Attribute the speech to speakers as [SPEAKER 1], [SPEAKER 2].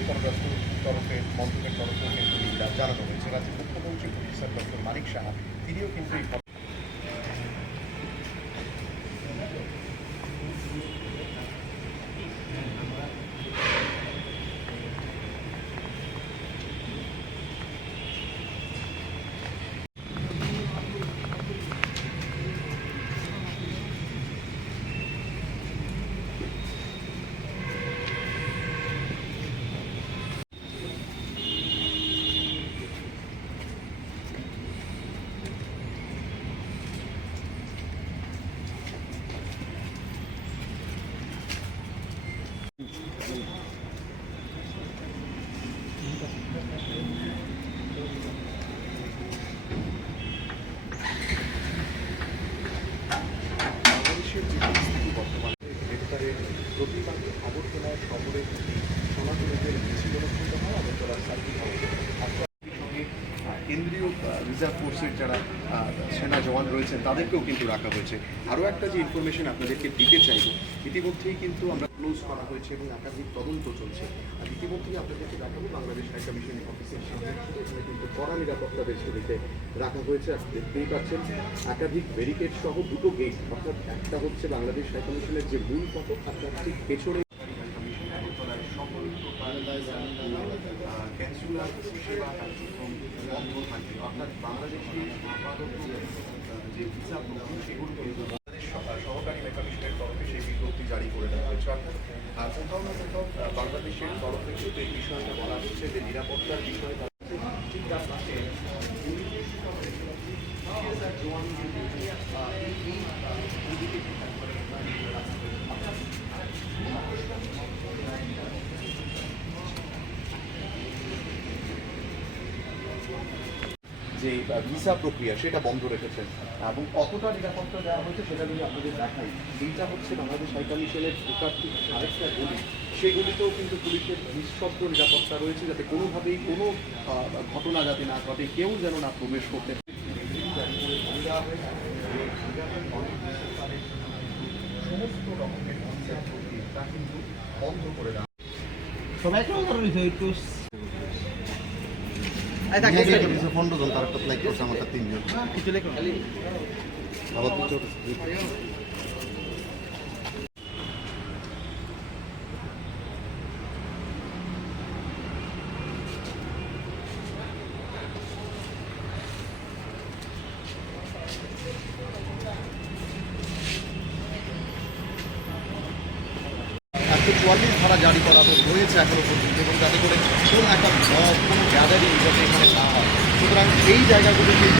[SPEAKER 1] রাজ্যের পররাষ্ট্র তরফে, মন্ত্রকের তরফেও কিন্তু জানানো হয়েছে। রাজ্যের মুখ্যমন্ত্রী প্রফেসর ডক্টর মানিক সাহা, তিনিও কিন্তু এই প্রতিবাদে আগরতলা শহরে কেন্দ্রীয় রিজার্ভ ফোর্সের যারা সেনা জওয়ান রয়েছেন, তাদেরকেও কিন্তু রাখা হয়েছে। আরও একটা যে ইনফরমেশন আপনাদেরকে দিতে চাইব, ইতিমধ্যেই কিন্তু আমরা ক্লোজ করা হয়েছে এবং একাধিক তদন্ত চলছে। আর ইতিমধ্যেই আপনাদেরকে দেখাবো, বাংলাদেশ হাই কমিশন অফিসের সামনে কিন্তু কড়া নিরাপত্তা বেষ্টনীতে রাখা হয়েছে আর দেখতেই পাচ্ছেন। একাধিক ব্যারিকেড সহ দুটো গেট অর্থাৎ একটা হচ্ছে বাংলাদেশ হাই কমিশনের যে মূল আর তার ঠিক পেছনে ক্যান্সুলার সেবা কার্যক্রম বন্ধ থাকবে অর্থাৎ বাংলাদেশে সহকারী মেকানিশনের তরফে সেই বিজ্ঞপ্তি জারি করে দেওয়া হয়েছে অর্থাৎ বাংলাদেশের তরফ থেকে এই বিষয়টা বলা হচ্ছে, যে নিরাপত্তার বিষয় ঠিক তার পাশে পুলিশের সঙ্গে CSR জওয়ান কিন্তু, আহ, এই এই, আহ, দুদিকে থাকবে অর্থাৎ যে ভিসা প্রক্রিয়া সেটা বন্ধ রেখেছেন। এবং কতটা নিরাপত্তা দেওয়া হয়েছে সেটা যদি আপনাদের দেখাই। এইটা হচ্ছে বাংলাদেশ হাই কমিশনের ঢোকার আরেকটা গলি সেগুলিতেও কিন্তু পুলিশের নিঃশব্দ নিরাপত্তা রয়েছে যাতে কোনোভাবেই কোনো ঘটনা যাতে না ঘটে কেউ যেন না প্রবেশ করতে সমস্ত রকমের কিন্তু বন্ধ করে দেওয়া
[SPEAKER 2] সবাই একটু
[SPEAKER 3] পনেরো জন তার একটা ফ্লাইট করছে আমারটা তিনজন।
[SPEAKER 2] কিছু
[SPEAKER 3] চুয়াল্লিশ ধারা জারি করা রয়েছে এখনও পর্যন্ত এবং যাতে করে কোনো একটা কোনো গ্যাদারিং যাতে এখানে না হয়। সুতরাং এই জায়গাগুলোকে